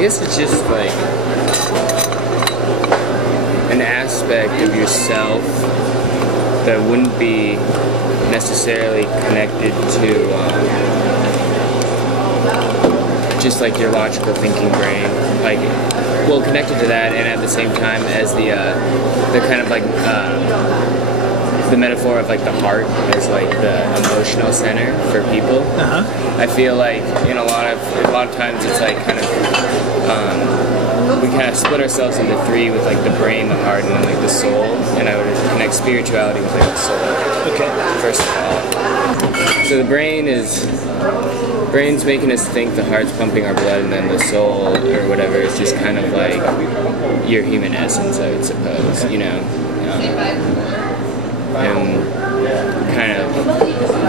guess it's just like an aspect of yourself that wouldn't be necessarily connected to just like your logical thinking brain, like, well, connected to that, and at the same time as the kind of like the metaphor of like the heart as like the emotional center for people. I feel like in a lot of times it's like kind of we kind of split ourselves into three with like the brain, the heart, and then like the soul. And I would connect spirituality with like the soul. Okay. First of all, so the brain's making us think, the heart's pumping our blood, and then the soul or whatever is just kind of like your human essence, I would suppose, you know. And kind of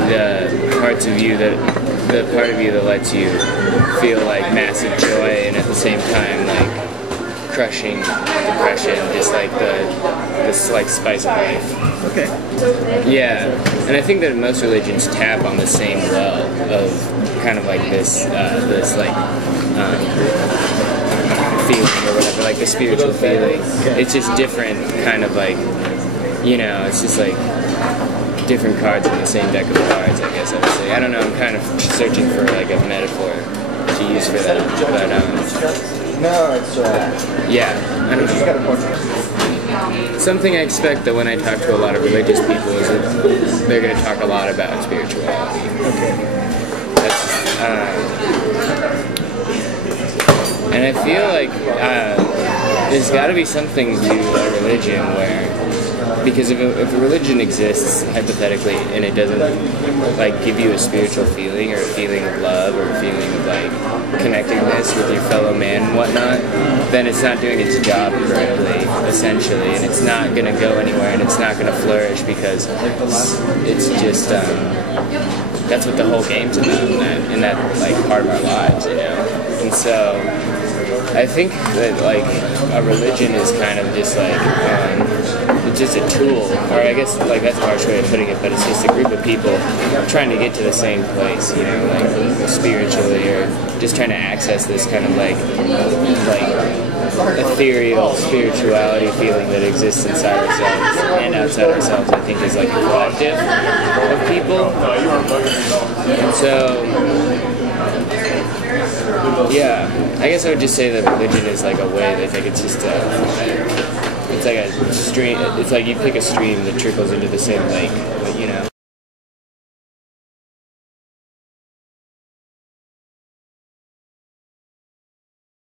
the parts of you the part of you that lets you feel like massive joy, and at the same time like crushing depression, just like this like spice of life. Okay. Yeah, and I think that most religions tap on the same well of kind of like this like feeling or whatever, like the spiritual feeling. It's just different kind of like, you know, it's just like different cards in the same deck of cards, I guess I would say. I don't know, I'm kind of searching for like a metaphor to use for that, but no, it's yeah, I don't know. Something I expect that when I talk to a lot of religious people is that they're going to talk a lot about spirituality. Okay. And I feel like there's got to be something to a religion where, because if a religion exists hypothetically and it doesn't like give you a spiritual feeling or a feeling of love or a feeling of like connectedness with your fellow man and whatnot, then it's not doing its job correctly, essentially, and it's not going to go anywhere, and it's not going to flourish, because it's just that's what the whole game's about in that like part of our lives, you know. And so I think that like a religion is kind of just like it's just a tool, or I guess like that's a harsh way of putting it, but it's just a group of people trying to get to the same place, you know, like spiritually, or just trying to access this kind of like ethereal spirituality feeling that exists inside ourselves and outside ourselves. I think is like a collective of people, and so yeah, I guess I would just say that religion is like a way that like it's just it's like a stream. It's like you pick a stream that trickles into the same lake, but, you know.